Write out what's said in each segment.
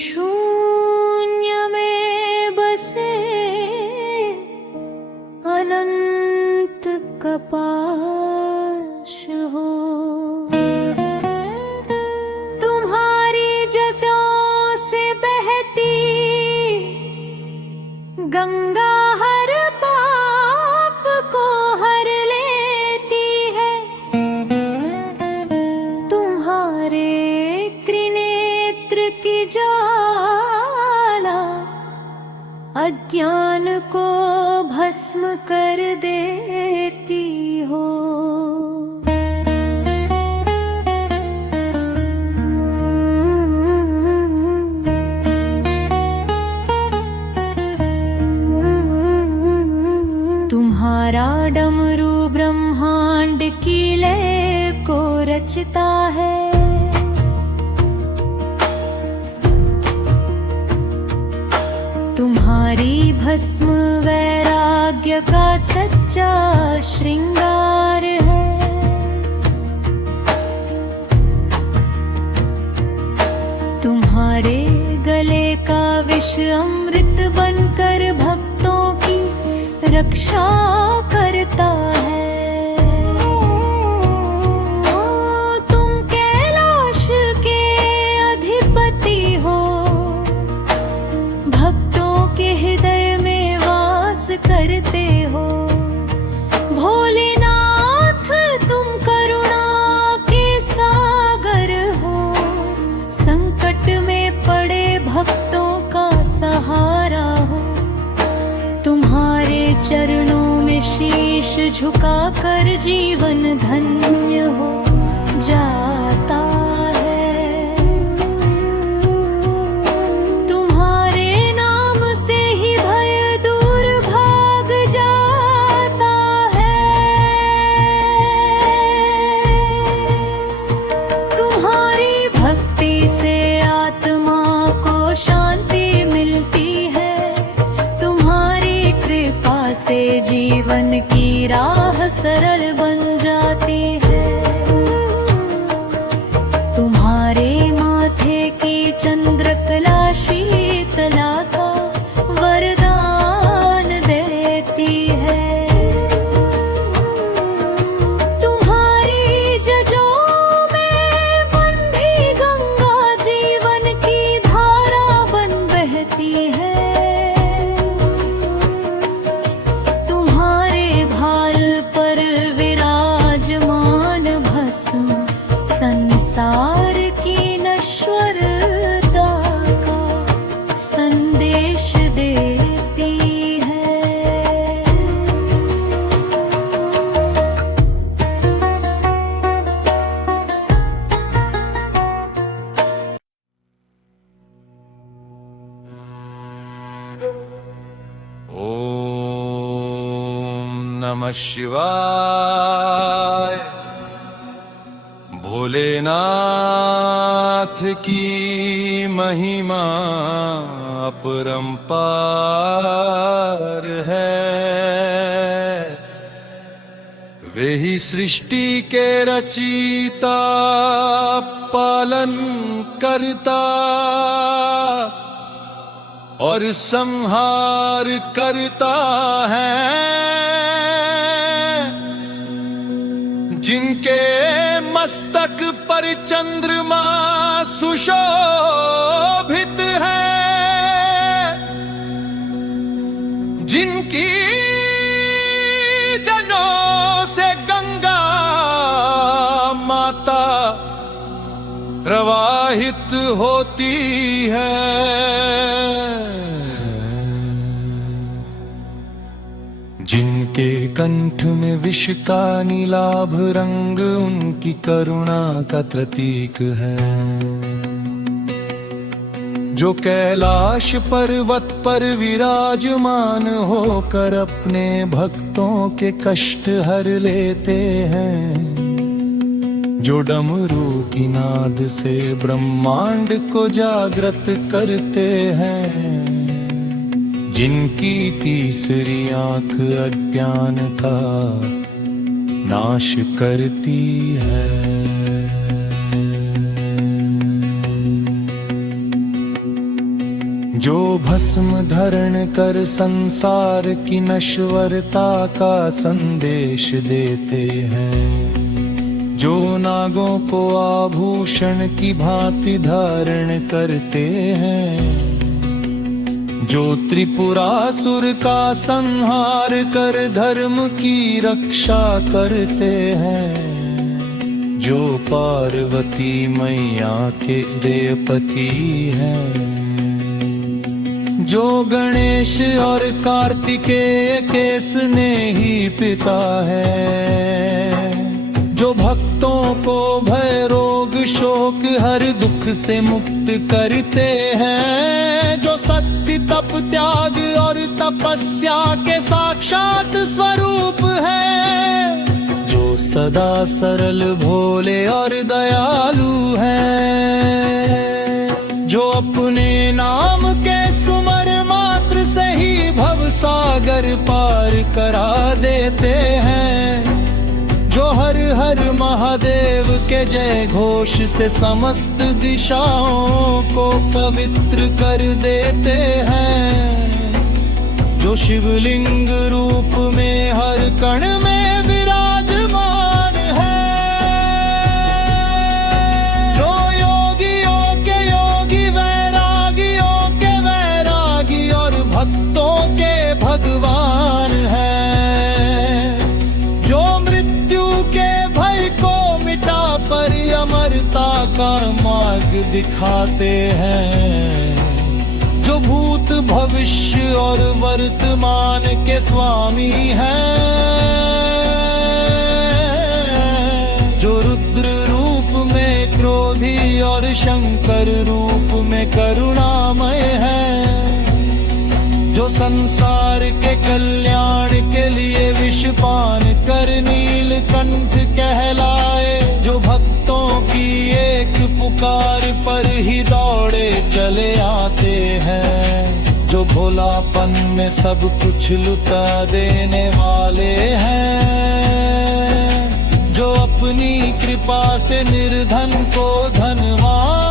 शून्य में बसे अनंत कपाश हो। तुम्हारी जटाओं से बहती गंगा हर पाप को हर लेती है। तुम्हारे त्रिनेत्र की ज्वाला अज्ञान को भस्म कर देती हो। तुम्हारा डमरू ब्रह्मांड की लय को रचता है। तुम्हारी भस्म वैराग्य का सच्चा श्रृंगार है। तुम्हारे गले का विष अमृत बनकर भक्तों की रक्षा करता है। तुम कैलाश के अधिपति हो, भक्तों के हृदय में वास करते हो। भोलेनाथ तुम करुणा के सागर हो, संकट में पड़े भक्तों का सहारा हो। तुम्हारे चरणों में शीश झुकाकर जीवन धन्य हो जाता है। तुम्हारे नाम से ही भय दूर भाग जाता है। तुम्हारी भक्ति से आत्मा को शांति मिलती है। से जीवन की राह सरल बन जाती है। तुम्हारे माथे की चंद्रकला शीतला का वरदान देती है। तुम्हारी जजों में बंधी गंगा जीवन की धारा बन बहती है। संसार की नश्वरता का संदेश देती है। ओम नमः शिवाय। भोलेनाथ की महिमा अपरंपार है। वे ही सृष्टि के रचयिता पालन करता और संहार करता है। जिनके मस्तक पर चंद्रमा सुशोभित है, जिनकी जनों से गंगा माता प्रवाहित होती है। जिनके कंठ में विष का नीलाभ रंग उनकी करुणा का प्रतीक है। जो कैलाश पर्वत पर विराजमान होकर अपने भक्तों के कष्ट हर लेते हैं। जो डमरू की नाद से ब्रह्मांड को जागृत करते हैं। जिनकी तीसरी आंख अज्ञान का नाश करती है। जो भस्म धारण कर संसार की नश्वरता का संदेश देते हैं, जो नागों को आभूषण की भांति धारण करते हैं, जो त्रिपुरासुर का संहार कर धर्म की रक्षा करते हैं, जो पार्वती मैया के देवपति हैं, जो गणेश और कार्तिकेय के स्नेही पिता है, जो भक्तों को भय रोग शोक हर दुख से मुक्त करते हैं, जो सत्य तप त्याग और तपस्या के साक्षात स्वरूप है, जो सदा सरल भोले और दयालु हैं, जो अपने नाम के सुमर मात्र से ही भव सागर पार करा देते हैं, जो हर हर महादेव के जय घोष से समस्त दिशाओं को पवित्र कर देते हैं, जो शिवलिंग रूप में हर कण में विराजमान है, जो योगियों के योगी वैरागियों के वैरागी और भक्तों के भगवान है, जो मृत्यु के भय को मिटा पर अमरता का मार्ग दिखाते हैं, जो भूत भविष्य और वर्तमान के स्वामी हैं, जो रुद्र रूप में क्रोधी और शंकर रूप में करुणामय है, जो संसार के कल्याण के लिए विषपान कर नीलकंठ कहलाए, जो भक्तों की एक पुकार पर ही दौड़े चले आते हैं, जो भोलापन में सब कुछ लुटा देने वाले हैं, जो अपनी कृपा से निर्धन को धनवान,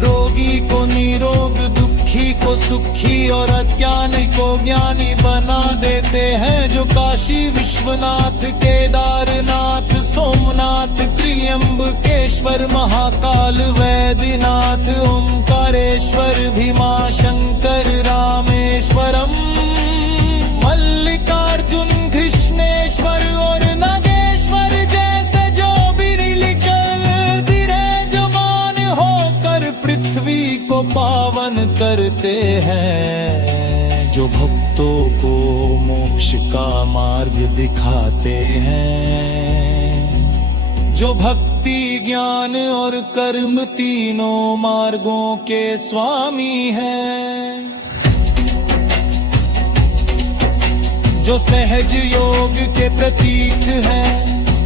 रोगी को निरोग, दुखी को सुखी और अज्ञानी को ज्ञानी बना देते हैं, जो काशी विश्वनाथ केदारनाथ सोमनाथ त्र्यंबकेश्वर महाकाल वैद्यनाथ ओंकारेश्वर भीमाशंकर रामेश्वरम मल्लिकार्जुन कृष्णेश्वर और नागेश्वर जैसे जो भी लिखल धीरे जवान होकर पृथ्वी को पावन करते हैं, जो भक्तों को मोक्ष का मार्ग दिखाते हैं, जो भक्ति ज्ञान और कर्म तीनों मार्गों के स्वामी हैं, जो सहज योग के प्रतीक हैं,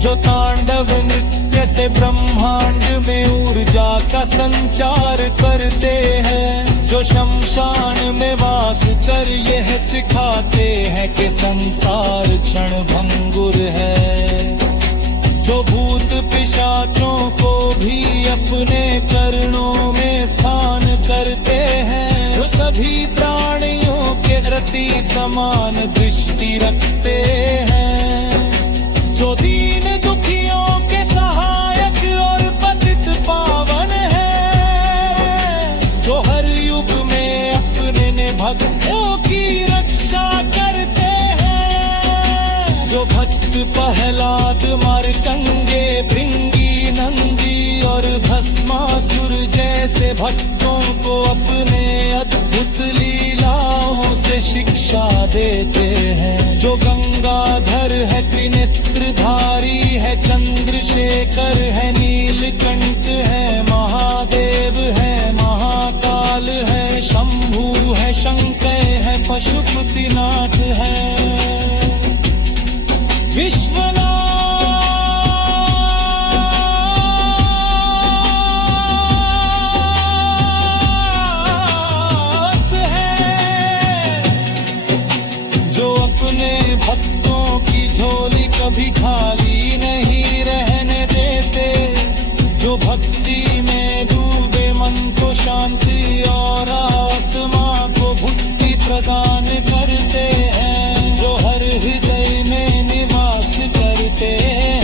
जो तांडव नृत्य से ब्रह्मांड में ऊर्जा का संचार करते हैं, जो शमशान में वास कर यह सिखाते हैं कि संसार क्षण भंगुर है, जो भूत पिशाचों को भी अपने चरणों में स्थान करते हैं, जो सभी प्राणियों के प्रति समान दृष्टि रखते हैं, जो दीन दुखियों के सहायक और पतित पावन है, जो हर युग में अपने भक्तों की रक्षा करते हैं, जो भक्त प्रहलाद मार्कंडे भृंगी नंदी और भस्मासुर जैसे भक्तों को अपने अद्भुत लीलाओं से शिक्षा देते हैं, जो गंगाधर है त्रिनेत्रधारी है चंद्रशेखर है नीलकंठ है महादेव है महाकाल है शंभु है शंकर है पशुपतिनाथ है विश्वनाथ है, जो अपने भक्तों की झोली कभी प्रदान करते हैं, जो हर हृदय में निवास करते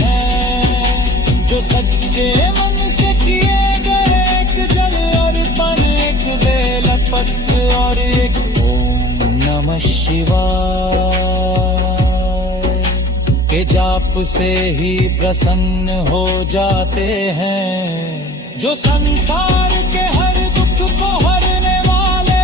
हैं, जो सच्चे मन से किए गए एक जल अर्पण, एक बेलपत्र और एक ओम नमः शिवाय के जाप से ही प्रसन्न हो जाते हैं, जो संसार के हर दुख को हरने वाले,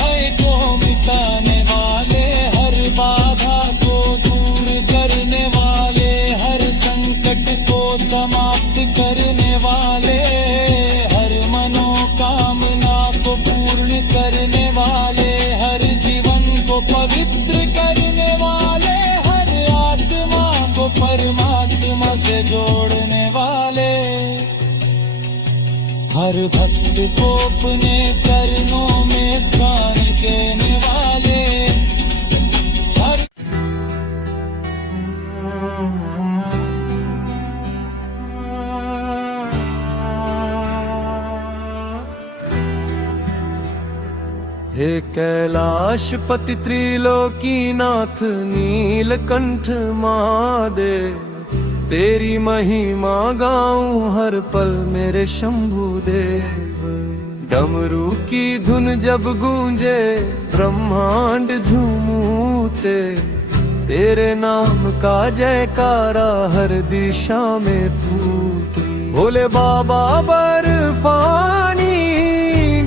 हर को मिटाने वाले, हर बाधा को दूर करने वाले, हर संकट को समाप्त करने वाले, हर मनोकामना को पूर्ण करने वाले, हर जीवन को पवित्र करने वाले, हर आत्मा को परमात्मा से जोड़ने वाले, हर भक्त को अपने चरणों में स्थान देने वाले, हर हे कैलाशपति त्रिलोकीनाथ नीलकंठ महादेव, तेरी महिमा गाऊं हर पल मेरे शंभु देव। डमरू की धुन जब गूंजे ब्रह्मांड झूमूते, तेरे नाम का जयकारा हर दिशा में फूटे। भोले बाबा बर्फानी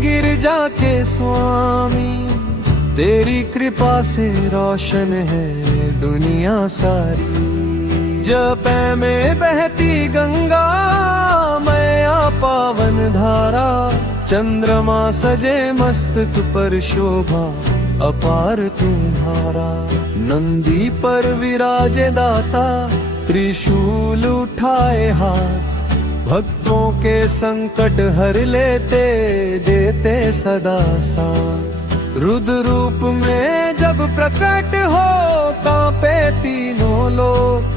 गिरजा के स्वामी, तेरी कृपा से रोशन है दुनिया सारी। जपै में बहती गंगा मैया पावन धारा, चंद्रमा सजे मस्तक पर शोभा अपार तुम्हारा। नंदी पर विराजे दाता त्रिशूल उठाए हाथ, भक्तों के संकट हर लेते देते सदा साथ। रुद्र रूप में जब प्रकट हो कांपे तीनों लोग,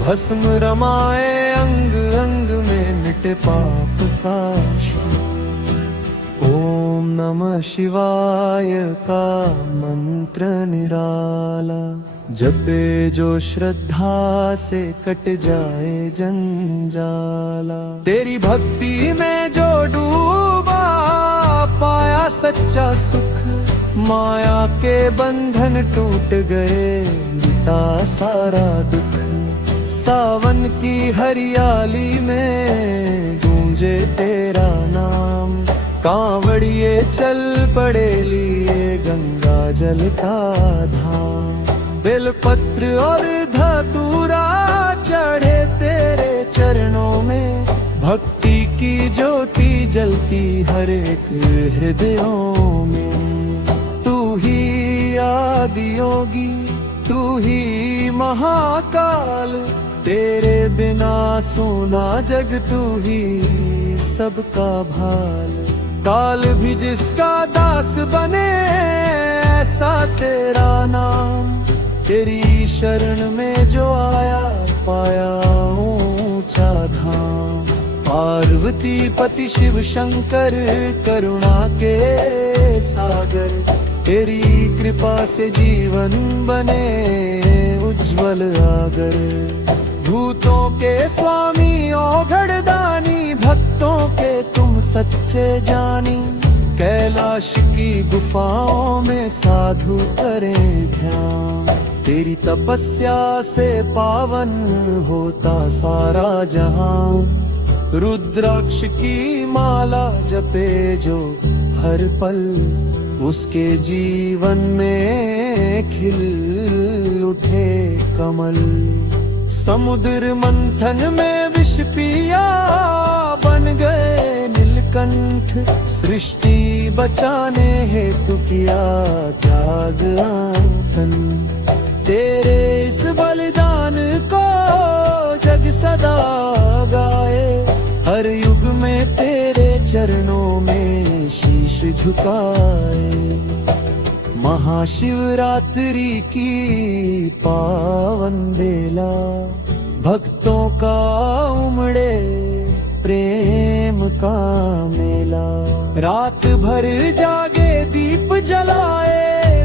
भस्म रमाए अंग अंग में मिटे पाप का शोक। ओम नमः शिवाय का मंत्र निराला, जपे जो श्रद्धा से कट जाए जंजाला। तेरी भक्ति में जो डूबा पाया सच्चा सुख, माया के बंधन टूट गए मिटा सारा दुख। सावन की हरियाली में गूंजे तेरा नाम, कांवड़िए चल पड़े लिए गंगा जल का धाम। बेलपत्र और धतूरा चढ़े तेरे चरणों में, भक्ति की ज्योति जलती हर एक हृदयों में। तू ही आदि योगी, तू ही महाकाल, तेरे बिना सोना जग, तू ही सबका भाल। काल भी जिसका दास बने ऐसा तेरा नाम, तेरी शरण में जो आया पाया ऊंचा धाम। पार्वती पति शिव शंकर करुणा के सागर, तेरी कृपा से जीवन बने उज्जवल आगर। भूतों के स्वामी औघड़दानी, भक्तों के तुम सच्चे जानी। कैलाश की गुफाओं में साधु करें ध्यान, तेरी तपस्या से पावन होता सारा जहां। रुद्राक्ष की माला जपे जो हर पल, उसके जीवन में खिल उठे कमल। समुद्र मंथन में विष पिया बन गए नीलकंठ, सृष्टि बचाने हेतु किया त्याग आंतन। तेरे इस बलिदान को जग सदा गाए, हर युग में तेरे चरणों में शीश झुकाए। महाशिवरात्रि की पावन बेला, भक्तों का उमड़े प्रेम का मेला। रात भर जागे दीप जलाए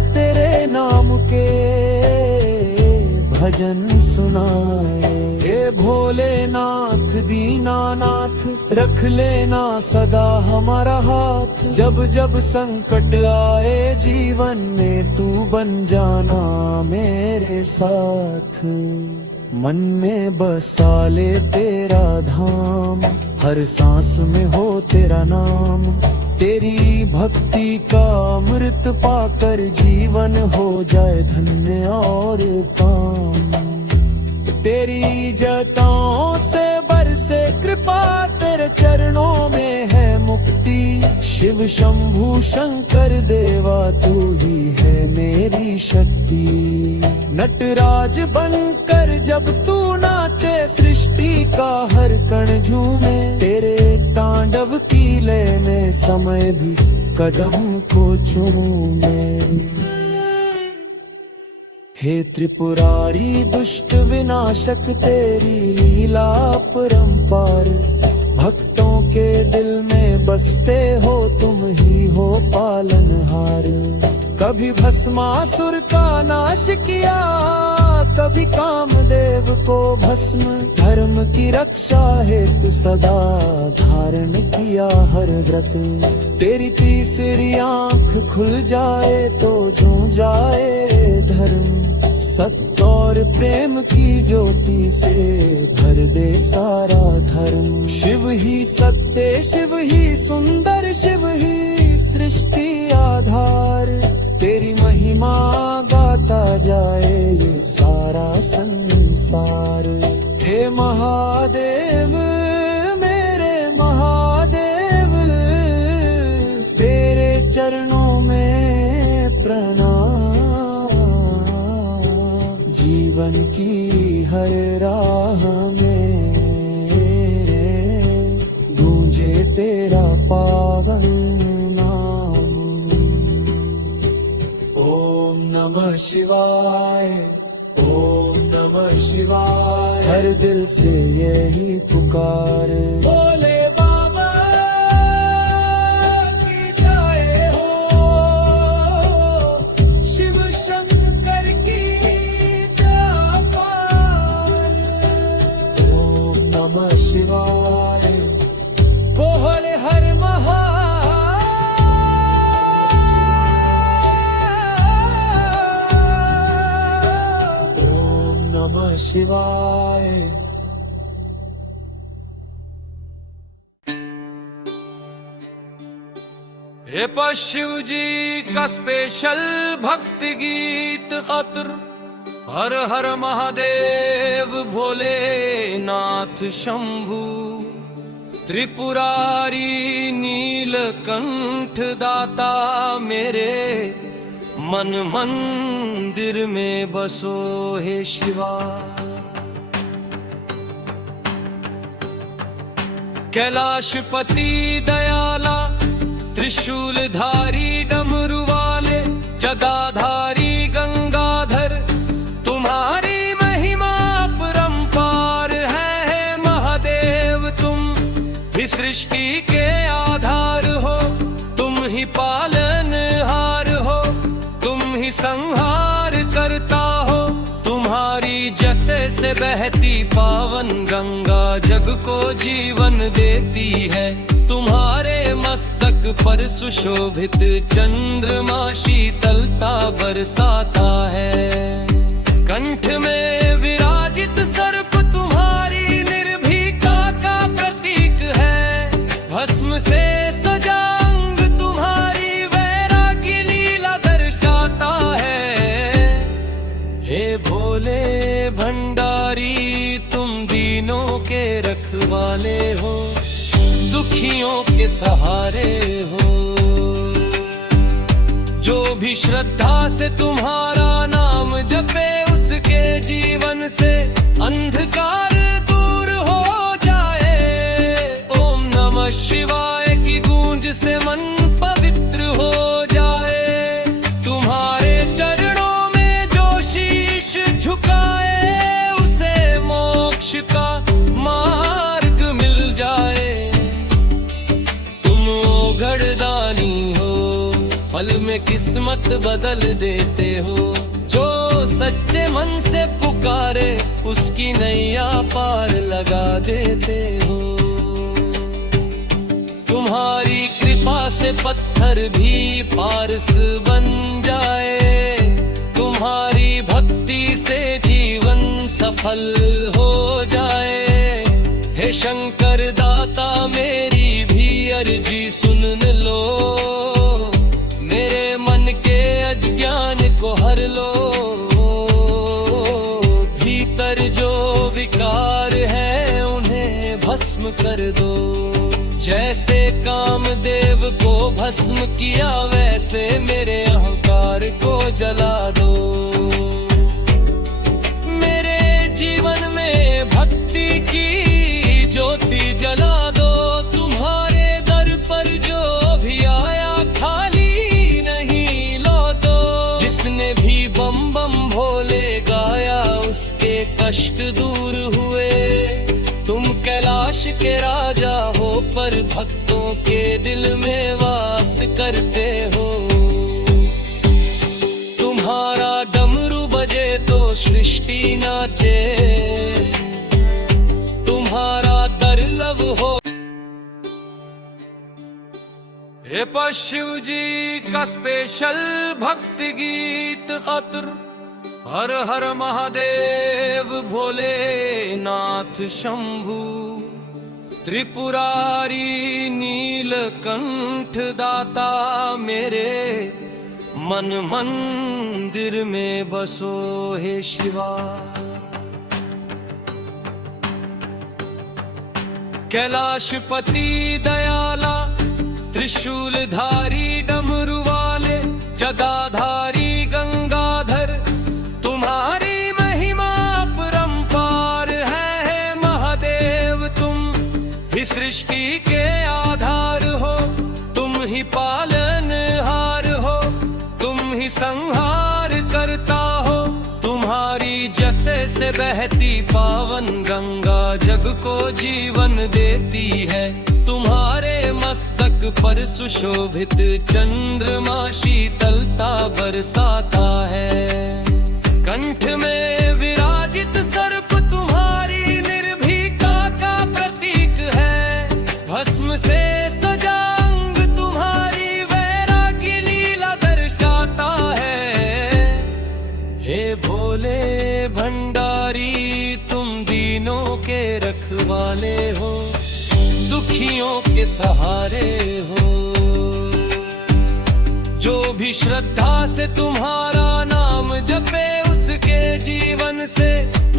भजन सुनाए। हे भोलेनाथ दीनानाथ रख लेना सदा हमारा हाथ, जब जब संकट आए जीवन में तू बन जाना मेरे साथ। मन में बसा ले तेरा धाम, हर सांस में हो तेरा नाम, तेरी भक्ति का अमृत पाकर जीवन हो जाए धन्य और काम। तेरी जटाओं से बरसे कृपा, तेरे चरणों में है मुक्ति। शिव शंभु शंकर देवा तू ही है मेरी शक्ति। नटराज बनकर जब तू नाचे सृष्टि का हर कण झूमे, तेरे तांडव की लय में समय भी कदम को चूमे। हे त्रिपुरारी दुष्ट विनाशक तेरी लीला परंपार, भक्तों के दिल में बसते हो तुम ही हो पालनहार। कभी भस्मासुर का नाश किया, कभी कामदेव को भस्म, धर्म की रक्षा हेतु सदा धारण किया हर व्रत। तेरी तीसरी आंख खुल जाए तो जो जाए धर्म, सत्य और प्रेम की ज्योति से भर दे सारा धर्म। शिव ही सत्य, शिव ही सुंदर, शिव ही सृष्टि आधार। तेरी महिमा गाता जाए ये सारा संसार। हे महादेव मेरे महादेव, तेरे चरणों में प्रणाम। जीवन की हर राह में गूंजे तेरा पावन नाम। ओम नमः शिवाय, ओम नमः शिवाय, हर दिल से यही पुकार। भोले बाबा की जय हो, शिव शंकर की जय पार। ओम नमः शिवाय, बोले हर महा। नमः शिवाय। ये पर शिव जी का स्पेशल भक्ति गीत अत्र। हर हर महादेव भोलेनाथ शंभु, त्रिपुरारी नीलकंठ दाता मेरे, मन मंदिर में बसो हे शिवा। कैलाशपति दयाला, त्रिशूलधारी डमरू वाले, जटाधारी गंगाधर, तुम्हारी महिमा परंपार है महादेव। तुम भी सृष्टि के आधार हो, तुम ही पालनहार हो, तुम ही संहार करता हो। तुम्हारी जथे से बहती पावन गंगा जग को जीवन देती है। तुम्हारे मस्तक पर सुशोभित चंद्रमा शीतलता बरसाता है। कंठ में विराजित सर्प तुम्हारी निर्भीकता का प्रतीक है। भस्म से सजा अंग तुम्हारी वैराग्य लीला दर्शाता है। हे भोले भंडारी तुम दीनों के रखवाले हो, दुखियों के सहारे हो। जो भी श्रद्धा से तुम्हारा नाम जपे, उसके जीवन से अंधकार दूर हो जाए। ओम नमः शिवाय की गूंज से मन पवित्र हो जाए। तुम्हारे चरणों में जो शीश झुकाए, उसे मोक्ष का मार्ग मिल जाए। तुम ओघड़दानी हो, पल में किस्मत बदल देते हो। जो सच्चे मन से पुकारे उसकी नैया पार लगा देते हो। तुम्हारी कृपा से पत्थर भी पारस बन जाए, तुम्हारी भक्ति से जीवन सफल हो जाए। हे शंकर दाता मेरी भी अर्जी सुन लो, मेरे मन के अज्ञान को हर लो। भीतर जो विकार है उन्हें भस्म कर दो, जैसे कामदेव को भस्म किया वैसे मेरे अहंकार को जला दो। मेरे जीवन में भक्ति की ज्योति जला दो, तुम्हारे दर पर जो भी आया खाली नहीं लौटो। जिसने भी बम बम भोले गाया उसके कष्ट दूर हुए। तुम कैलाश के राजा हो पर भक्तों के दिल में वास करते हो। तुम्हारा डमरू बजे तो सृष्टि नाचे, तुम्हारा दुर्लभ हो। ये पर शिव जी का स्पेशल भक्ति गीत अतर। हर हर महादेव भोलेनाथ शंभु, त्रिपुरारी नीलकंठ दाता मेरे मन मंदिर में बसो हे शिवा। कैलाशपति दयाला त्रिशूलधारी डमरू वाले जटाधारी गंगाधर, तुम्हारी महिमा अपरंपार है महादेव। तुम ही सृष्टि के आधार हो, तुम ही पालनहार हो, तुम ही संहार करता हो। तुम्हारी जथे से बहती पावन गंगा जग को जीवन देती है। तुम्हारे मस्तक पर सुशोभित चंद्रमा शीतलता बरसाता है। कंठ में विराजित सर्प तुम्हारी निर्भीकता का प्रतीक है। भस्म से सजा अंग तुम्हारी वैराग्य लीला दर्शाता है। हे भोले भंडारी तुम दीनों के रखवाले हो, दुखियों के सहारे हो। जो भी श्रद्धा से तुम्हारा नाम जपे उसके जीवन से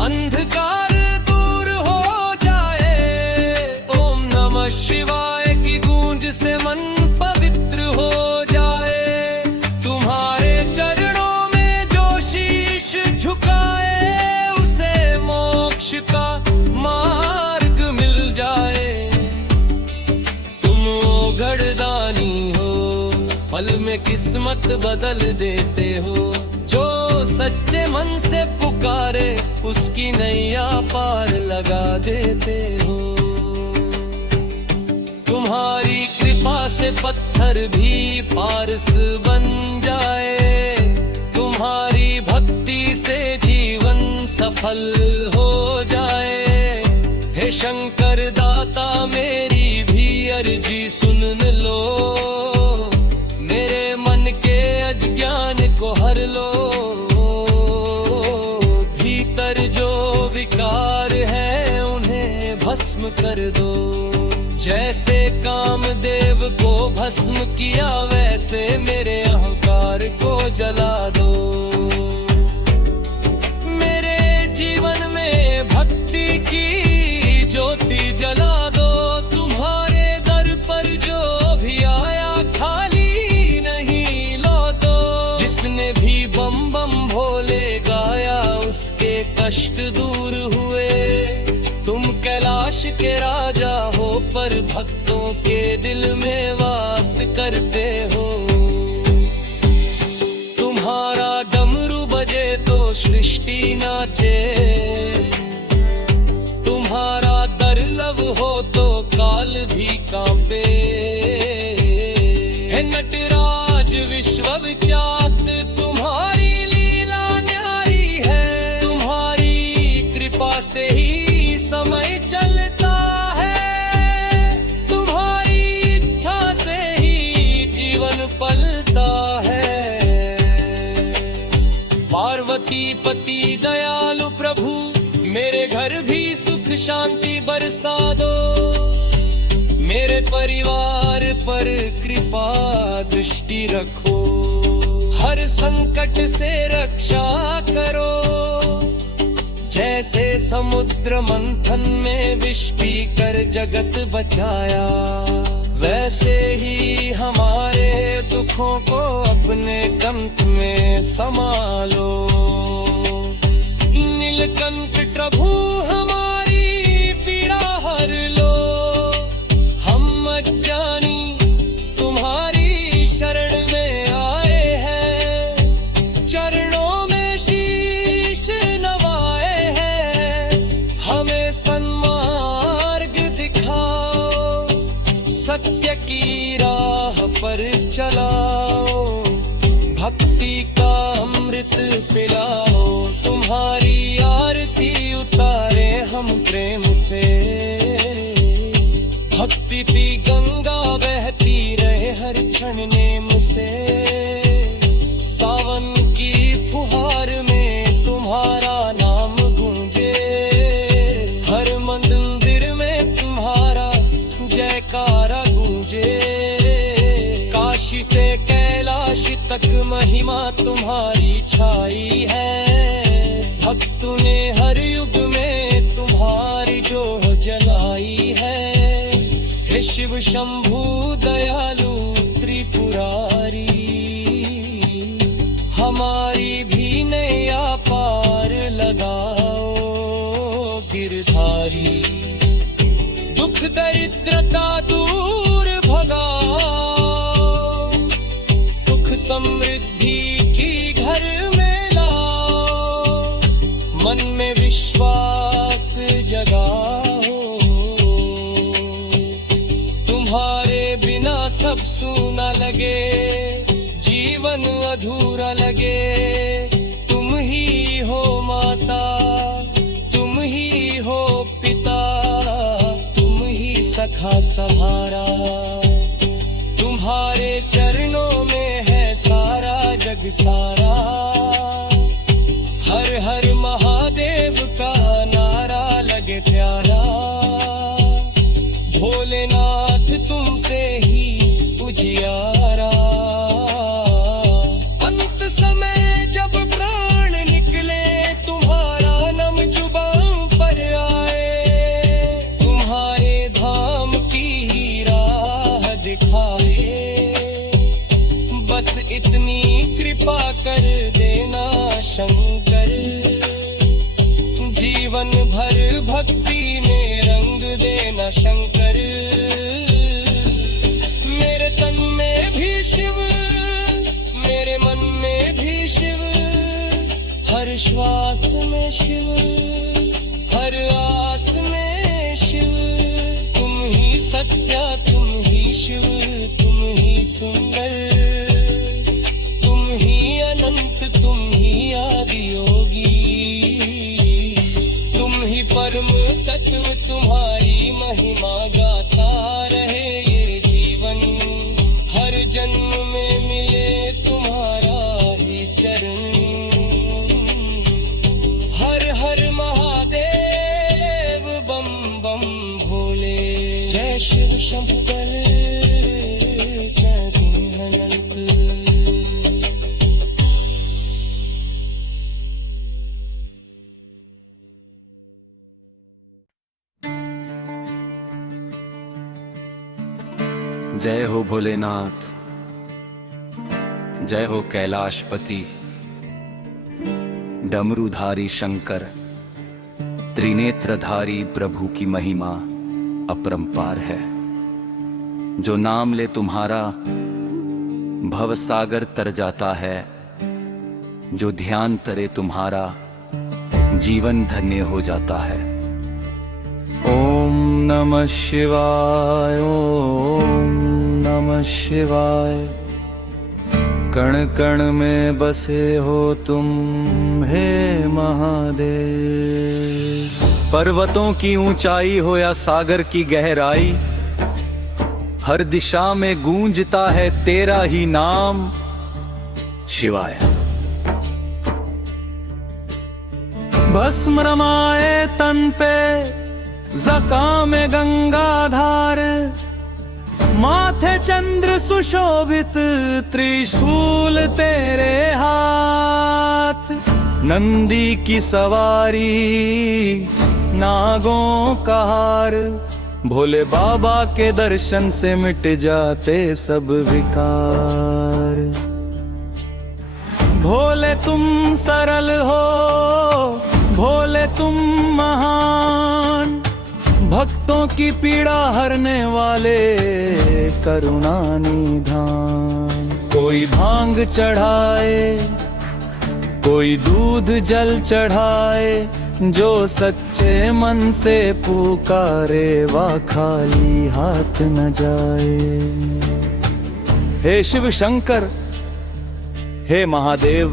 अंधकार दूर हो जाए। ओम नमः शिवाय की गूंज से मन पवित्र हो जाए। तुम्हारे चरणों में जो शीश झुकाए उसे मोक्ष का मार्ग मिल जाए। गढ़दानी हो, पल में किस्मत बदल देते हो। जो सच्चे मन से पुकारे उसकी नैया पार लगा देते हो। तुम्हारी कृपा से पत्थर भी पारस बन जाए। तुम्हारी भक्ति से जीवन सफल हो जाए। हे शंकर दाता मेरी भी अर्जी सुन लो, मेरे मन के अज्ञान को हर लो। भीतर जो विकार है उन्हें भस्म कर दो, जैसे कामदेव को भस्म किया वैसे मेरे अहंकार को जला दो। मेरे जीवन में भक्ति की ज्योति जला दो। तुम्हारे दर पर जो भी आया खाली नहीं लौटो। जिसने भी बम बम भोले गाया उसके कष्ट दूर हुए। तुम कैलाश के राजा हो पर भक्तों के दिल में वास करते हो। तुम्हारा डमरू बजे तो सृष्टि नाचे, तुम्हारा दुर्लभ हो तो काल भी कांपे। हे नटराज विश्व विख्यात तुम्हारी लीला न्यारी पार्वती पति दयालु प्रभु, मेरे घर भी सुख शांति बरसा दो। मेरे परिवार पर कृपा दृष्टि रखो, हर संकट से रक्षा करो। जैसे समुद्र मंथन में विष पीकर जगत बचाया, वैसे ही हमारे दुखों को अपने कंठ में संभालो। नीलकंठ प्रभु हमारी पीड़ा हर लो, हम अज्ञानी तुम्हारी शरण में आए हैं। चरणों में शीश नवाए हैं, हमें सन्मार्ग दिखाओ। सत्य की राह पर चलाओ, भक्ति का अमृत पिलाओ। तुम्हारी आरती उतारे हम प्रेम से, भक्ति की गंगा बहती रहे हर क्षण नेम से। सावन की फुहार में तुम्हारा नाम गूंजे, हर मंदिर में तुम्हारा जयकारा गूंजे। काशी से कैलाश तक महिमा तुम्हारी छाई है, भक्तों ने हर युग में तुम्हारी जोह जलाई है। हे शिव शंभु दयालु त्रिपुरारी, हमारी भी नैया पार लगाओ गिरधारी। दुख दरिद्रता दूर भगाओ, सुख समृद्धि की घर में लाओ। मन में विश्वास जगाओ, तुम्हारे बिना सब सूना लगे, जीवन अधूरा लगे। तुम ही हो माता, तुम ही हो पिता, तुम ही सखा सहारा। तुम्हारे चरणों में है सारा जग सारा। हर हर महादेव का नारा लगे प्यारा। भोलेनाथ तुमसे ही उजियारा। अंत समय जब प्राण निकले, तुम्हारा नम जुबान पर आए। तुम्हारे धाम की ही राह दिखाए, बस इतनी कृपा कर देना शंकर। जीवन भर भक्ति में रंग देना शंकर। मेरे तन में भी शिव, मेरे मन में भी शिव, हर श्वास में शिव, हर आस में शिव। तुम ही सत्या, तुम ही शिव, तुम ही सुंदर, तुम ही अनंत, तुम ही आदि योगी। तुम ही परम तत्व, तुम्हारी महिमा गाता रहे ये जीवन। हर जन्म में मिले तुम्हारा ही चरण। हर हर महादेव बम बम भोले। जय शिव शंभु बल अनंत। जय हो भोलेनाथ, जय हो कैलाशपति, डमरूधारी शंकर। त्रिनेत्रधारी प्रभु की महिमा अपरंपार है। जो नाम ले तुम्हारा भव सागर तर जाता है। जो ध्यान करे तुम्हारा जीवन धन्य हो जाता है। ओम नमः शिवाय, ओम नमः शिवाय। कण कण में बसे हो तुम हे महादेव। पर्वतों की ऊंचाई हो या सागर की गहराई, हर दिशा में गूंजता है तेरा ही नाम शिवाय। भस्म रमाए तन पे ज़काम गंगाधार, माथे चंद्र सुशोभित त्रिशूल तेरे हाथ। नंदी की सवारी नागों का हार, भोले बाबा के दर्शन से मिट जाते सब विकार। भोले तुम सरल हो, भोले तुम महान, भक्तों की पीड़ा हरने वाले करुणा निधान। कोई भांग चढ़ाए, कोई दूध जल चढ़ाए, जो सच्चे मन से पुकारे वा खाली हाथ न जाए। हे शिव शंकर, हे महादेव,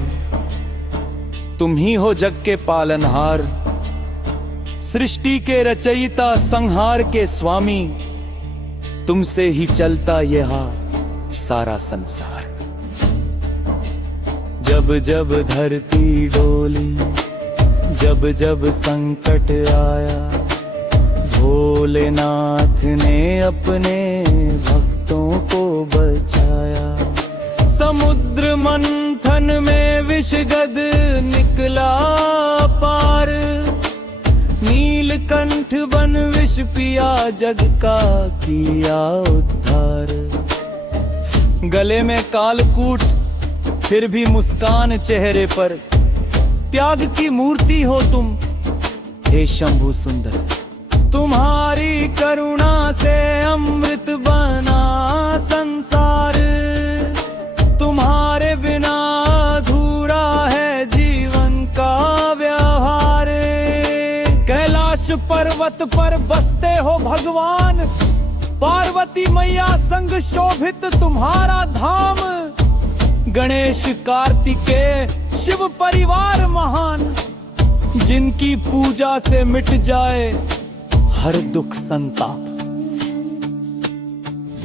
तुम ही हो जग के पालनहार, सृष्टि के रचयिता संहार के स्वामी, तुमसे ही चलता यह सारा संसार। जब जब धरती डोली, जब जब संकट आया, भोलेनाथ ने अपने भक्तों को बचाया। समुद्र मंथन में विषगद निकला पार, नीलकंठ बन विष पिया जग का किया उद्धार। गले में कालकूट फिर भी मुस्कान चेहरे पर, त्याग की मूर्ति हो तुम हे शंभु सुंदर। तुम्हारी करुणा से अमृत बना संसार, तुम्हारे बिना अधूरा है जीवन का व्यवहार। कैलाश पर्वत पर बसते हो भगवान, पार्वती मैया संग शोभित तुम्हारा धाम। गणेश कार्तिकेय शिव परिवार महान, जिनकी पूजा से मिट जाए हर दुख संताप।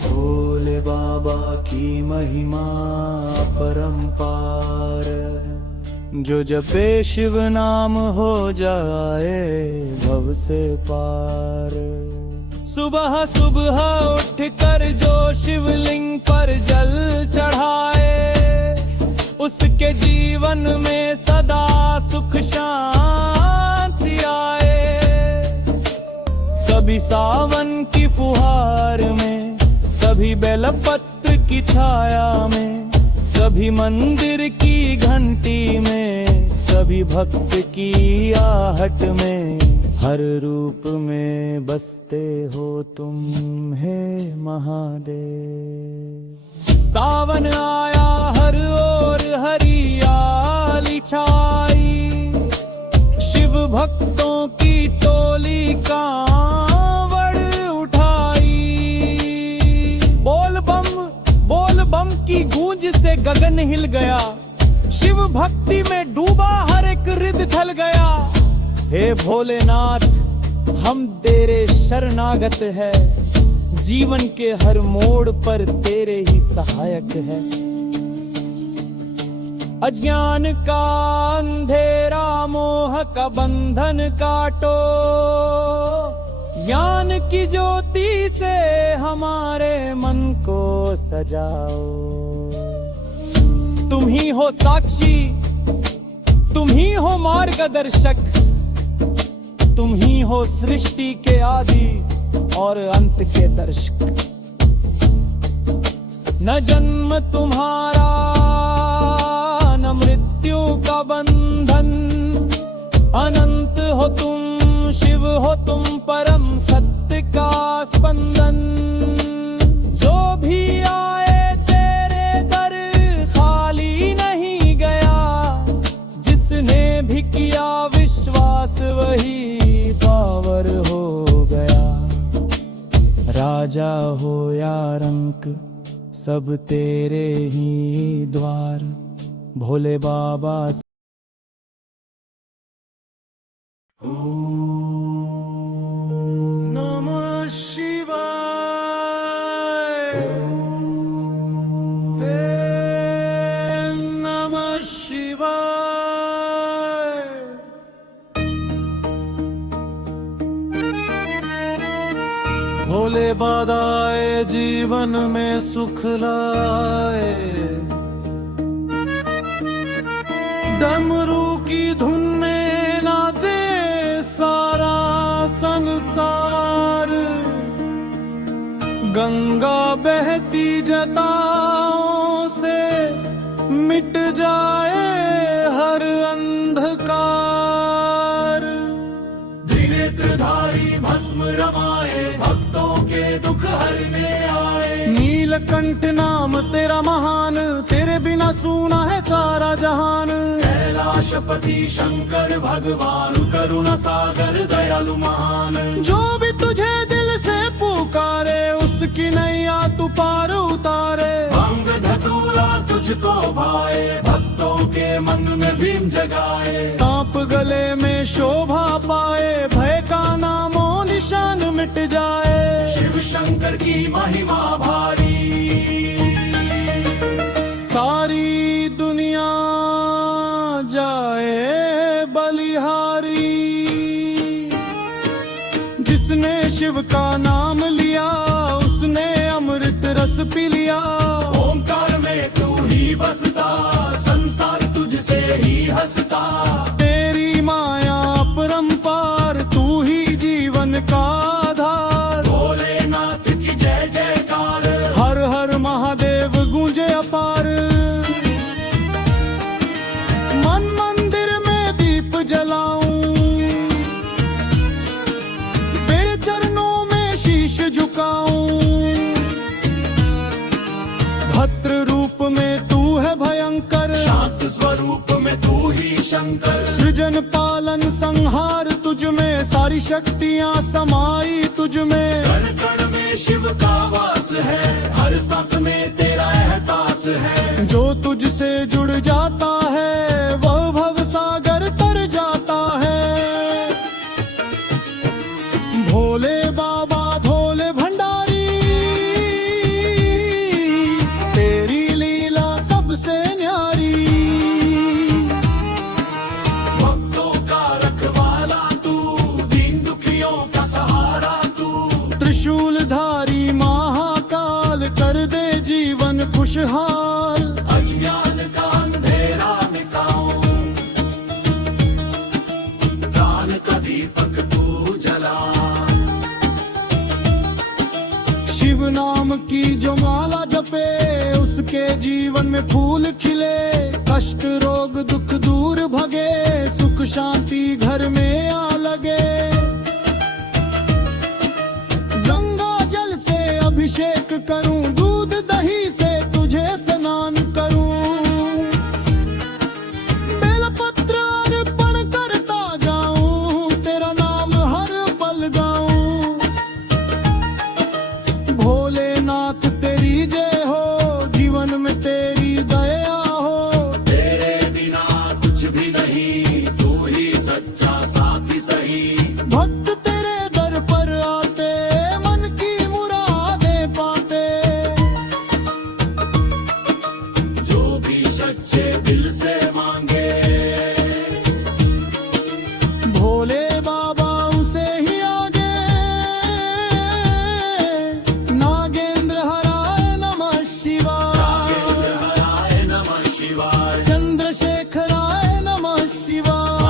भोले बाबा की महिमा परंपार, जो जपे शिव नाम हो जाए भव से पार। सुबह सुबह उठकर जो शिवलिंग पर जल चढ़ाए, उसके जीवन में सदा सुख शांति आए। कभी सावन की फुहार में, कभी बेलपत्र की छाया में, कभी मंदिर की घंटी में, कभी भक्त की आहट में। हर रूप में बसते हो तुम हे महादेव। सावन आया हर ओर हरियाली छाई, शिव भक्तों की टोली कांवड़ उठाई। बोल बम की गूंज से गगन हिल गया, शिव भक्ति में डूबा हर एक रिद ढल गया। हे भोलेनाथ, हम तेरे शरणागत है, जीवन के हर मोड़ पर तेरे ही सहायक है। अज्ञान का अंधेरा मोह का बंधन काटो, ज्ञान की ज्योति से हमारे मन को सजाओ। तुम ही हो साक्षी, तुम ही हो मार्गदर्शक, तुम ही हो सृष्टि के आदि और अंत के दर्शक। न जन्म तुम्हारा न मृत्यु का बंधन, अनंत हो तुम, शिव हो तुम, परम सत्य का स्पंदन। जो भी आए तेरे दर खाली नहीं गया, जिसने भी किया विश्वास वही पावर हो गया। राजा हो या रंक, सब तेरे ही द्वार। भोले बाबा नमः शिवाय, नमः शिवाय। भोले बाधाए जीवन में सुख लाए, डमरू की धुन में ना दे सारा संसार, गंगा बहती जटाओं से मिट जाए हर अंधकार। त्रिनेत्रधारी भस्म रमाए, भक्तों के दुख हरने आए। नीलकंठ नाम तेरा महान, तेरे बिना सूना है सारा जहान। कैलाशपति शंकर भगवान, करुणा सागर दयालु महान। जो भी तुझे दिल से पुकारे, उसकी नैया तू पार उतारे। भंग धतूरा तुझको भाए, भक्तों के मन में भीम जगाए। सांप गले में शोभा पाए, भय का नामो निशान मिट जाए। शिव शंकर की महिमा भारी, सारी दुनिया जाए बलिहारी। जिसने शिव का नाम लिया, उसने अमृत रस पी लिया। ओंकार में तू ही बसता, संसार तुझसे ही हंसता। तेरी माया अपरंपार, तू ही जीवन का आधार। भोलेनाथ की जय जयकार, हर हर महादेव गूंजे अपार। मन मंदिर में दीप जलाऊं, तेरे चरणों में शीश झुकाऊं। भद्र रूप में तू है भयंकर, शांत स्वरूप में तू ही शंकर। सृजन पालन संहार तुझ में, सारी शक्तियां समाई तुझ में। कण कण में शिव का वास है, हर सांस में तेरा एहसास है। जो तुझसे जुड़ जाता है, वह भव सागर तर जाता है। भोले बाबा भोले भंडारी, तेरी लीला सबसे न्यारी। भक्तों का रखवाला तू, दीन दुखियों का सहारा तू। त्रिशूलधारी महाकाल, कर दे जीवन खुशहाल। अज्ञान का अंधेरा मिटाओ, ज्ञान का दीपक तू जला। शिव नाम की जो माला जपे, उसके जीवन में फूल खिले। कष्ट रोग दुख दूर भगे, सुख शांति घर में आ लगे। गंगा जल से अभिषेक करूं, दूध दही से तुझे स्नान करूं। बेलपत्र अर्पण करता जाऊं, तेरा नाम हर पल गाऊं। भोलेनाथ तेरी जय हो, जीवन में तेरी दया हो। तेरे बिना कुछ भी नहीं, तू ही सच्चा साथी सही। भक्त तेरे दर पर आते, मन की मुरादें पाते। जो भी सच्चे दिल से मांगे, भोले बाबा उसे ही आगे। नागेंद्र हराय नमः शिवाय, चंद्रशेखराय नमः शिवाय,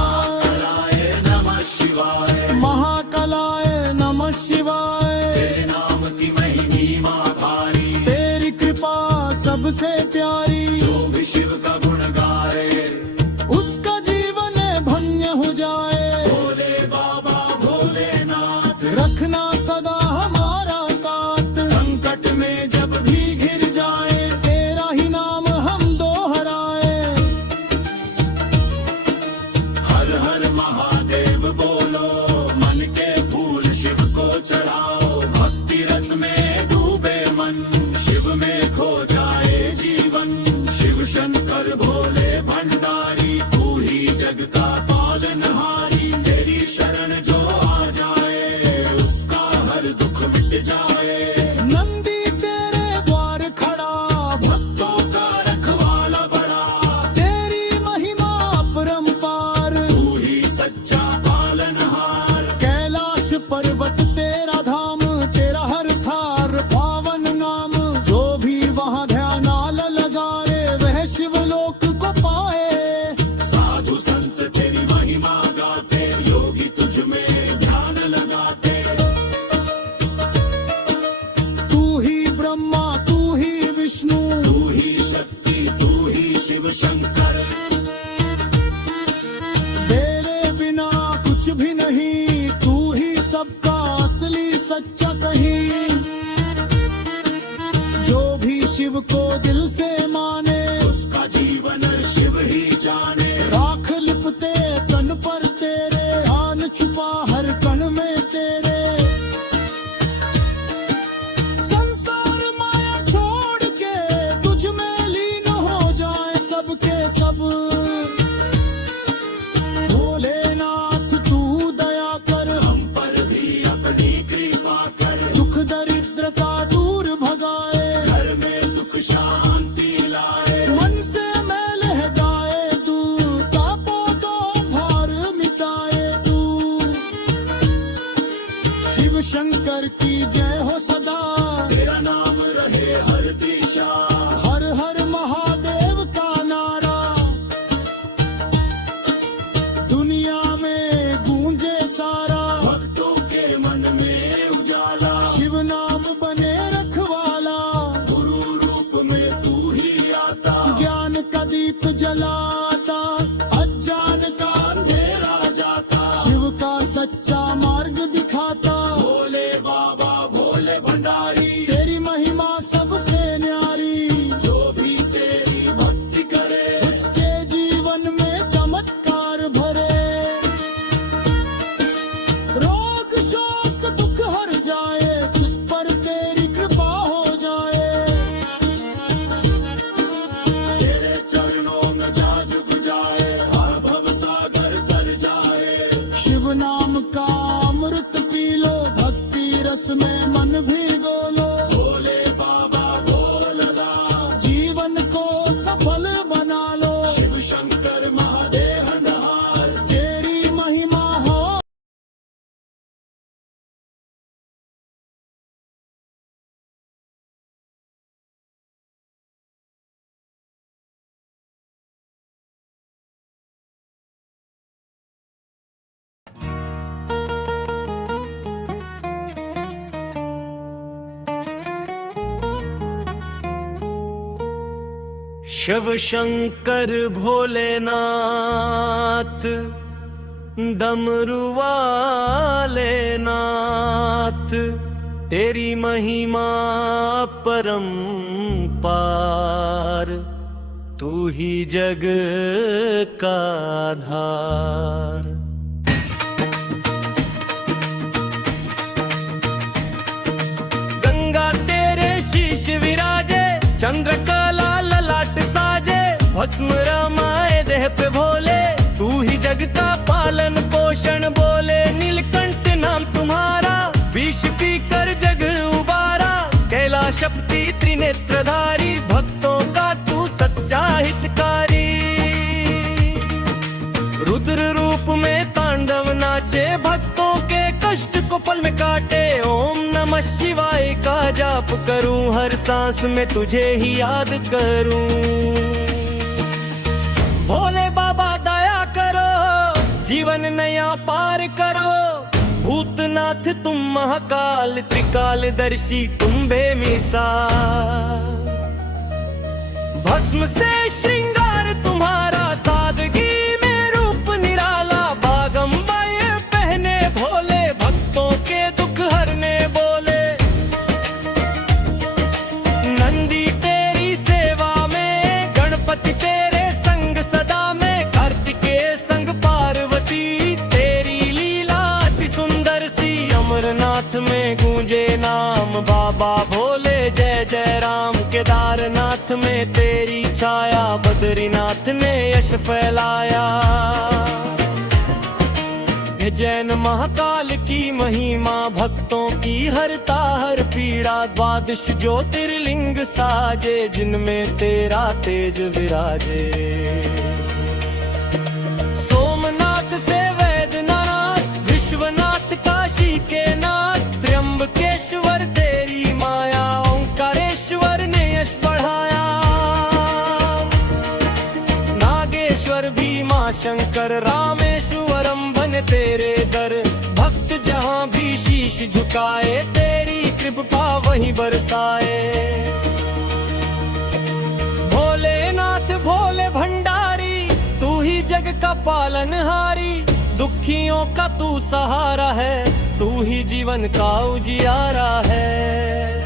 महाकालाय नमः शिवाय। तेरे नाम की महिमा भारी, तेरी कृपा सबसे प्यारी। जो भी शिव का गुण गाए, उसका जीवन धन्य हो जाए। भोले बाबा भोलेनाथ, रखना सदा हमारा साथ। संकट में जब भी घिर जाए, तेरा ही नाम हम दोहराए। हर हर महादेव बोलो, मन के फूल शिव को चढ़ाओ। भक्ति रस में डूबे मन, शिव में खो जाए जीवन। शिव शंकर भोले भंडारी, तू ही जग का पालनहारी। तेरी शरण जो आ जाए, उसका हर दुख मिट जाए। नंदी तेरे द्वार खड़ा, भक्तों का रखवाला बड़ा। तेरी महिमा अपरंपार, तू ही सच्चा पालनहार। कैलाश पर्वत तेरा धाम, तेरा शंकर। तेरे बिना कुछ भी नहीं, तू ही सबका असली सच्चा कहीं। जो भी शिव को दिल से माने, उसका जीवन शिव ही जाने। राख लिपते तन पर तेरे, ध्यान छुपा हर कण में तेरे। संसार माया छोड़ के तुझ में लीन हो जाए सबके सब। भोलेनाथ तू दया कर, हम पर भी अपनी कृपा कर। दुख दरिद्र का दूर भगाए, घर में सुख शांति लाए। मन से मैल हटाए तू, तापों को भार मिटाए तू। शिव शंकर की जय हो सदा, तेरा नाम रहे हर दिशा। हर हर महादेव का नारा दुनिया में गूंजे सारा। भक्तों के मन में उजाला, शिव नाम बने रखवाला। गुरु रूप में तू ही आता, ज्ञान का दीप जलाता। अज्ञान का अंधेरा जाता, शिव का सच्चा मार्ग दिखाता। भोले बाबा भोले भंडारी, तेरी महिमा सबसे न्यारी। जो भी तेरी भक्ति करे, उसके जीवन में चमत्कार भरे। रोग शोक दुख हर जाए, जिस पर तेरी कृपा हो जाए। तेरे चरणों में जा झुक जाए, हर भव सागर तर जाए। शिव नाम का अमृत पी लो, भक्ति रस में मन भिगो लो। भोले बाबा भोलदा, जीवन को सफल बना लो। शिव शंकर महादेव नहार, तेरी महिमा हो। शिव शंकर भोलेनाथ, डमरू वाले नाथ। तेरी महिमा परंपार, तू ही जग का आधार। गंगा तेरे शीश विराजे, चंद्रकला ललाट साजे। भस्म रामाए देह पे भोले, तू ही जग का पालन पोषण बोले। नीलकंठ नाम तुम्हारा, विष पी कर जग उबारा। कैलाशपति त्रिनेत्रधारी, भक्तों का तू सच्चा हितकारी। रुद्र रूप में तांडव नाचे, भक्तों के कष्ट को पल में काटे। ओम नमः शिवाय का जाप करूं, हर सांस में तुझे ही याद करूं। भोले बाबा दया करो, जीवन नया पार करो। भूतनाथ तुम महाकाल, त्रिकालदर्शी तुम बेमिसाल। भस्म से श्रृंगार तुम्हारा, सादगी में रूप निराला। बागंबर पहने भोले, भक्तों के दुख हरने बोले। नंदी तेरी सेवा में, गणपति तेरे संग सदा में। कार्तिकेय संग पार्वती, तेरी लीला अति सुंदर सी। अमरनाथ में गूंजे नाम बाबा भोले, जय जय राम। केदारनाथ में तेरी छाया, बद्रीनाथ ने यश फैलाया। ये जैन महाकाल की महिमा, भक्तों की हरता हर पीड़ा। द्वादश ज्योतिर्लिंग साजे, जिनमें तेरा तेज विराजे। सोमनाथ से वैद्यनाथ, विश्वनाथ काशी के नाथ। त्र्यंबकेश्वर तेरी माया, ओंकारेश्वर ने यश बढ़ाया। नागेश्वर भी मां शंकर, रामेश्वरम बन तेरे दर। भक्त जहां भी शीश झुकाए, तेरी कृपा वहीं बरसाए। भोलेनाथ भोले भंडारी, तू ही जग का पालनहारी। दुखियों का तू सहारा है, तू ही जीवन का उजियारा है।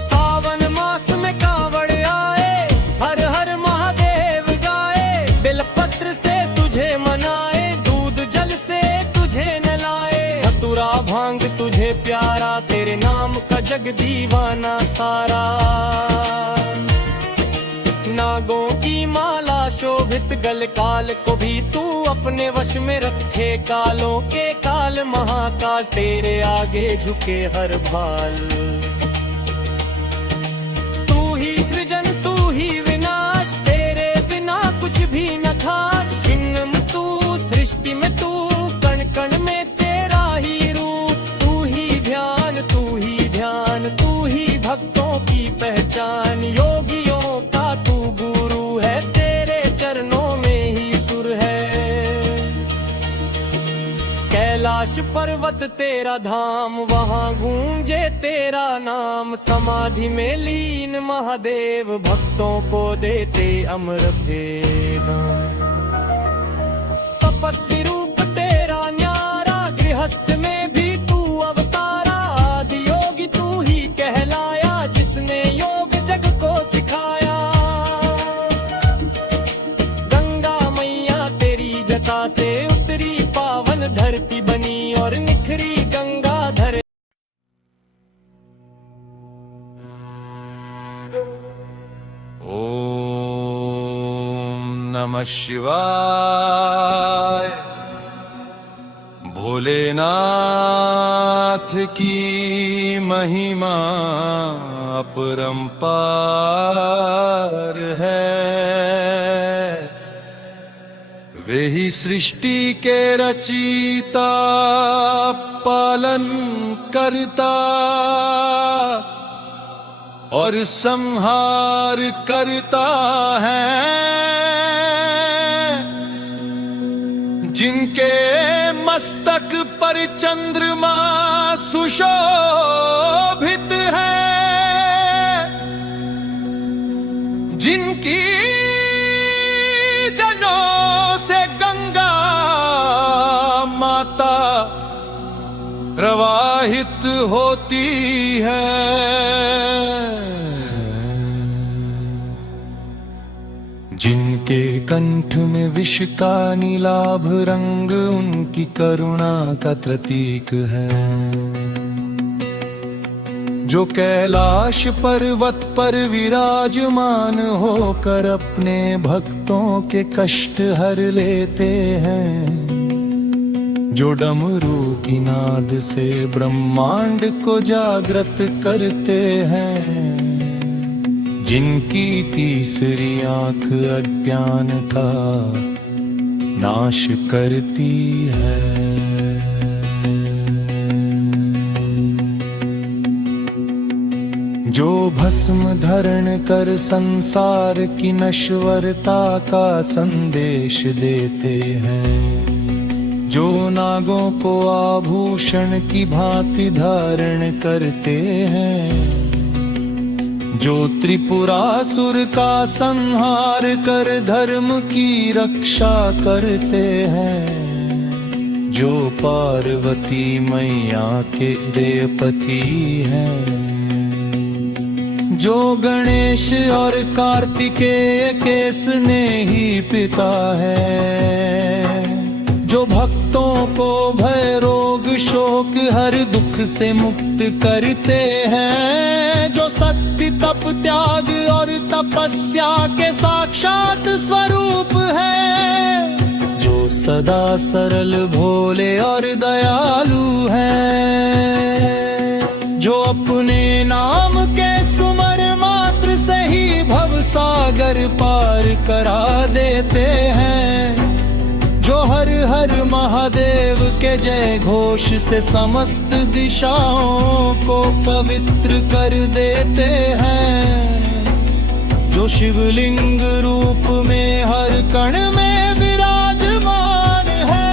सावन मास में कांवड़ आए, हर हर महादेव गाए। बेलपत्र से तुझे मनाए, दूध जल से तुझे नलाए। धतूरा भांग तुझे प्यारा, तेरे नाम का जग दीवाना सारा। नागों की माला शोभित गल, काल को भी तू अपने वश में रखे। कालों के काल महाकाल, तेरे आगे झुके हर भाल। तू ही सृजन तू ही विनाश, तेरे बिना कुछ भी न खास। छिन्न तू सृष्टि में तू, कण कण में तेरा ही रूप। तू ही ध्यान तू ही ध्यान, तू ही भक्तों की पहचान। योगियों का तू गुरु है, तेरे चरणों में ही सुर है। कैलाश पर्वत तेरा धाम, वहाँ गूंजे तेरा नाम। समाधि में लीन महादेव, भक्तों को देते अमर भेद। तपस्वी रूप तेरा न्यारा, गृहस्थ में भी तू अवतारा। आदि योगी तू ही कहलाया, जिसने योग जग को सिखाया। गंगा मैया तेरी जटा से उतरी, पावन धरती बनी और निखरी गंगाधर। ओम नमः शिवाय। भोलेनाथ की महिमा अपरंपार है। वे ही सृष्टि के रचयिता, पालन करता और संहार करता है। जिनके मस्तक पर चंद्रमा सुशोभित है, जिनकी जनों से गंगा माता प्रवाहित होती है। जिनके कंठ में विष का नीलाभ रंग, उनकी करुणा का प्रतीक है। जो कैलाश पर्वत पर विराजमान होकर अपने भक्तों के कष्ट हर लेते हैं। जो डमरू की नाद से ब्रह्मांड को जागृत करते हैं। जिनकी तीसरी आंख अज्ञान का नाश करती है। जो भस्म धारण कर संसार की नश्वरता का संदेश देते हैं। जो नागों को आभूषण की भांति धारण करते हैं। जो त्रिपुरासुर का संहार कर धर्म की रक्षा करते हैं। जो पार्वती मैया के देवपति हैं। जो गणेश और कार्तिकेय के स्नेही पिता है। जो भक्तों को भय रोग शोक हर दुख से मुक्त करते हैं। जो सत्य तप त्याग और तपस्या के साक्षात स्वरूप है। जो सदा सरल भोले और दयालु है। जो अपने नाम के सुमर मात्र से ही भव सागर पार करा देते हैं। जो हर हर महादेव के जय घोष से समस्त दिशाओं को पवित्र कर देते हैं। जो शिवलिंग रूप में हर कण में विराजमान है।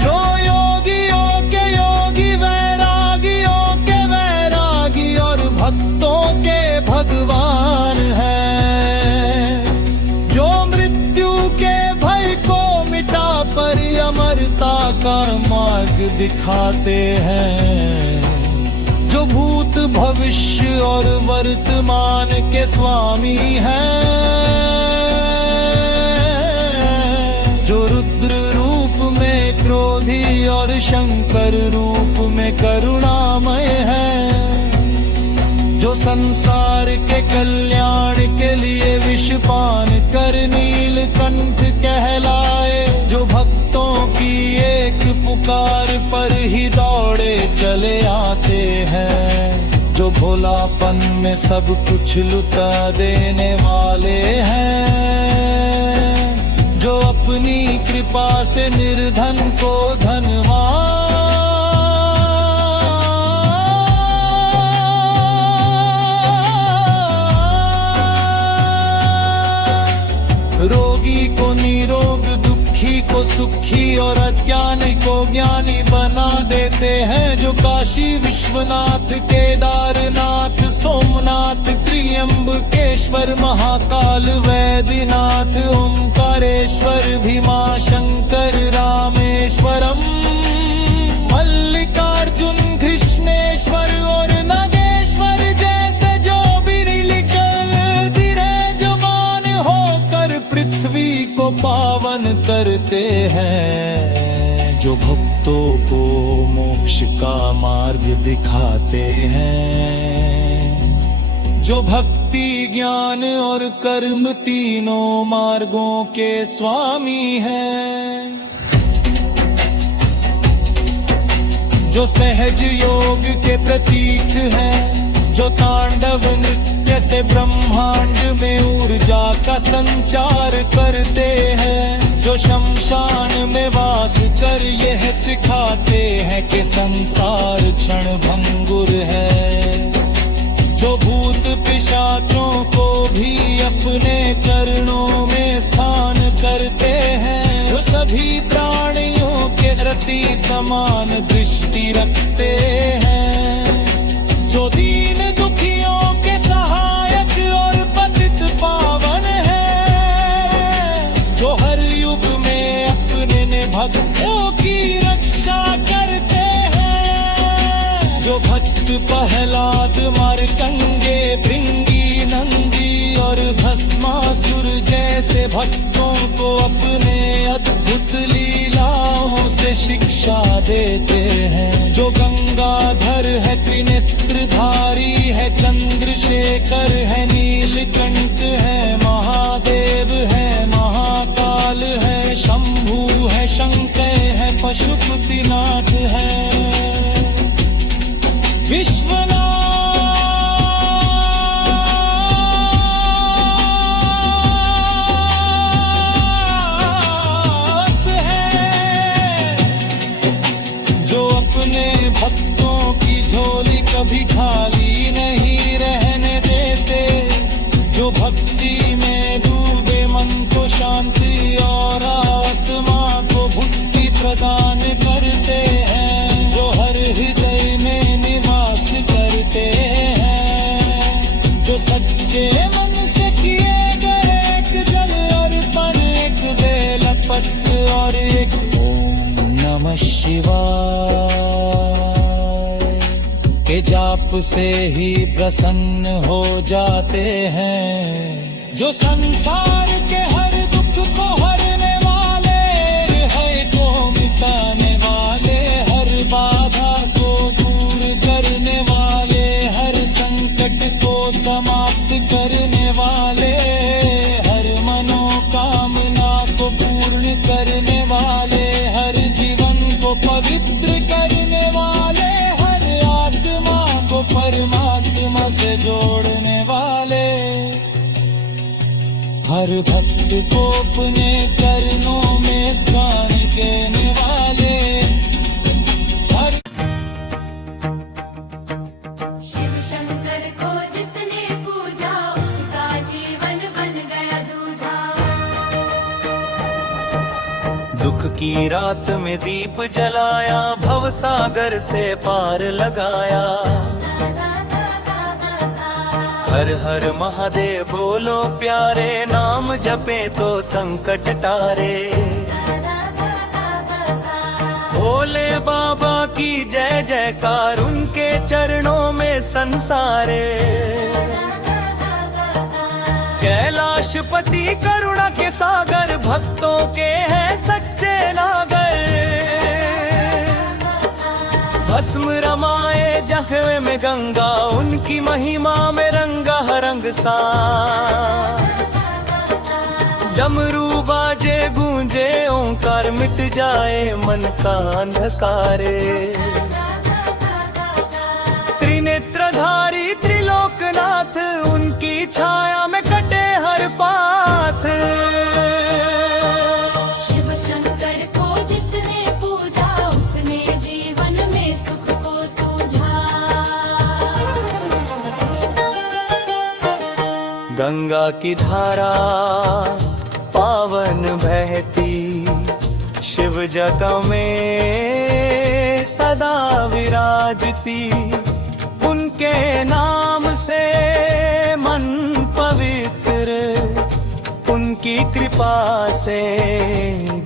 जो योगियों के योगी, वैरागियों के वैरागी और भक्तों के भगवान का मार्ग दिखाते हैं, जो भूत भविष्य और वर्तमान के स्वामी हैं, जो रुद्र रूप में क्रोधी और शंकर रूप में करुणामय हैं, जो संसार के कल्याण के लिए विषपान कर नीलकंठ कहलाए, जो भक्तों की एक पुकार पर ही दौड़े चले आते हैं, जो भोलापन में सब कुछ लुटा देने वाले हैं, जो अपनी कृपा से निर्धन को धनवान, रोगी को निरोग, दुखी को सुखी और अज्ञानी को ज्ञानी बना देते हैं, जो काशी विश्वनाथ, केदारनाथ, सोमनाथ, त्र्यंबकेश्वर, महाकाल, वैद्यनाथ, ओंकारेश्वर, भीमाशंकर, रामेश्वरम, मल्लिकार्जुन, कृष्णेश्वर और नागेश्वर जैसे जो भी विराजमान होकर पृथ्वी को पावन करते हैं, जो भक्तों को मोक्ष का मार्ग दिखाते हैं, जो भक्ति, ज्ञान और कर्म तीनों मार्गों के स्वामी हैं, जो सहज योग के प्रतीक हैं, जो तांडव नृत्य से ब्रह्मांड में ऊर्जा का संचार करते हैं, जो शमशान में वास कर यह सिखाते हैं कि संसार क्षण भंगुर है, जो भूत पिशाचों को भी अपने चरणों में स्थान करते हैं, जो सभी प्राणियों के प्रति समान दृष्टि रखते हैं, जो दीन दुखियों के सहायक और पतित पावन है, जो हर युग में अपने भक्तों की रक्षा करते हैं, जो भक्त प्रहलाद, मार्कंडे, भृंगी, नंदी और भस्मासुर जैसे भक्तों को अपने अद्भुत लीलाओं से शिक्षा देते हैं, जो गंगाधर है, त्रिनेत्रधारी है, चंद्रशेखर है, नीलकंठ है, महादेव है, महाकाल है, शंभु है, शंकर है, पशुपतिनाथ है, विश्वनाथ है, जो अपने भक्तों की झोली कभी खाली नहीं रहने देते, जो भक्ति में डूबे मन को शांति और आत्मा को मुक्ति प्रदान करते हैं, जो हर हृदय में निवास करते हैं, जो सच्चे मन से किए गए एक जल अर्पण, एक बेलपत्र और एक ओम नमः शिवाय के जाप से ही प्रसन्न हो जाते हैं, जो संसार के हर दुख को हरने वाले, है को मिटाने वाले, हर बाधा को दूर करने वाले, हर संकट को समाप्त करने वाले, हर मनोकामना को पूर्ण करने वाले, हर जीवन को पवित्र करने वाले, हर आत्मा को परमात्मा से जोड़ने वाले, हर भक्त को अपने चरणों में स्थान देने वाले, हर शिव शंकर को जिसने पूजा उसका जीवन बन गया दूजा। दुख की रात में दीप जलाया, भव सागर से पार लगाया, हर हर महादेव बोलो प्यारे, नाम जपे तो संकट टारे, भोले बाबा की जय जयकार, उनके चरणों में संसारे। कैलाशपति करुणा के सागर, भक्तों के हैं सच्चे नागर। भस्म रमाए जहवे में गंगा, उनकी महिमा में रंगा रंग सा। डमरू बाजे गूंजे ओंकार, मिट जाए मन का अंधकारे। त्रिनेत्रधारी त्रिलोकनाथ, उनकी छाया में कटे हर पाथ। शिव शंकर को जिसने पूजा, उसने जीवन में सुख को सूझा। गंगा की धारा पावन बहती, शिव जग में सदा विराजती। उनके नाम से मन पवित्र, उनकी कृपा से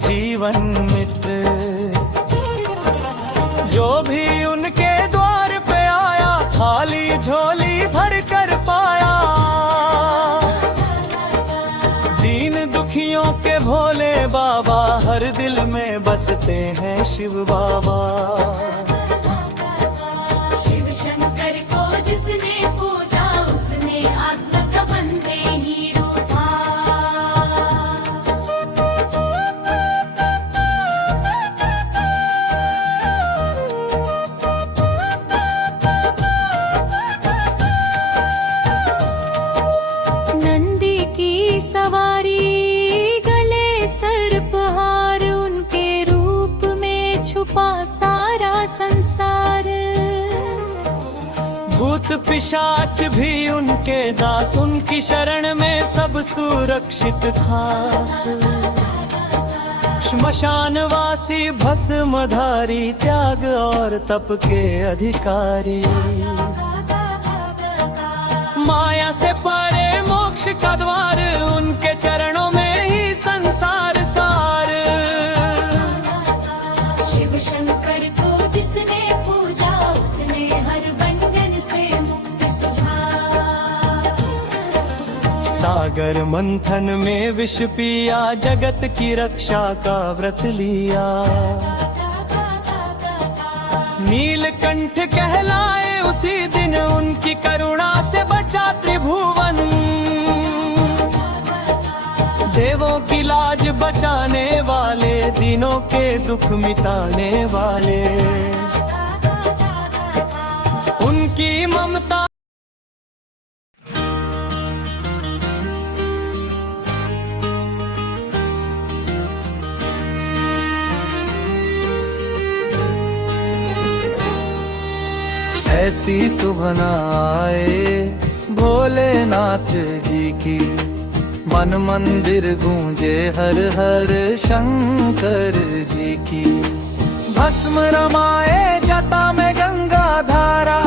जीवन मित्र। जो भी उनके द्वार पे आया, खाली झोली भर कर पाया। दुखियों के भोले बाबा, हर दिल में बसते हैं शिव बाबा। शिव शंकर को जिसने पूजा, उसने आत्मा का बंदे ही रूठा। नंदी की सवारी, सर्पहार, उनके रूप में छुपा सारा संसार। भूत पिशाच भी उनके दास, उनकी शरण में सब सुरक्षित खास। श्मशानवासी भस्मधारी, त्याग और तप के अधिकारी। माया से परे मोक्ष का द्वार, उनके चरणों में ही संसार सार। शिव शंकर को जिसने पूजा, उसने हर बंधन से मुक्ति सुझा। सागर मंथन में विष पिया, जगत की रक्षा का व्रत लिया। नीलकंठ कहलाए उसी दिन, उनकी करुणा से बचा त्रिभुवन। देवों की लाज बचाने वाले, दीनों के दुख मिटाने वाले। उनकी ममता ऐसी सुबह न आए भोलेनाथ जी की, मन मंदिर गूंजे हर हर शंकर जी की। भस्म रमाए जटा में गंगा धारा,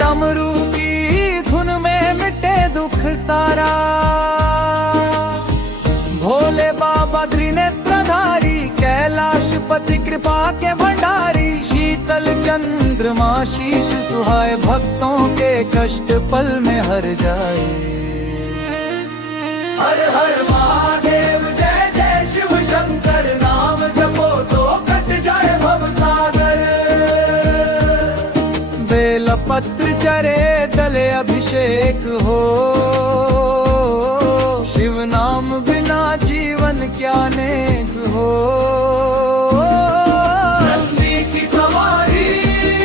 डमरू की धुन में मिटे दुख सारा। भोले बाबा त्रिनेत्रधारी, कैलाशपति कृपा के भंडारी। शीतल चंद्रमा शीश सुहाए, भक्तों के कष्ट पल में हर जाए। हर हर महादेव, जय जय शिव शंकर, नाम जपो तो कट जाए भव सागर। बेल पत्र चरे तले अभिषेक हो, शिव नाम बिना जीवन क्या नेक हो। नंदी की सवारी,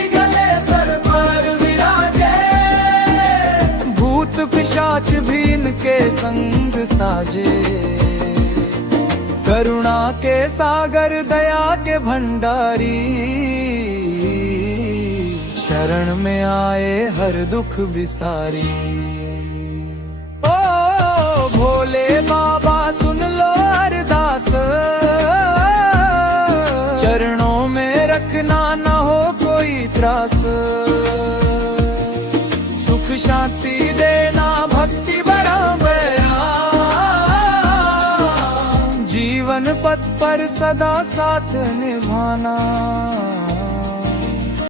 गले सर पर विराजे, भूत पिशाच भी इनके संग साजे। करुणा के सागर, दया के भंडारी, शरण में आए हर दुख बिसारी। ओ भोले बाबा सुन लो अरदास, चरणों में रखना न हो कोई त्रास। सुख शांति देना, भक्ति बढ़ावे, जीवन पथ पर सदा साथ निभाना।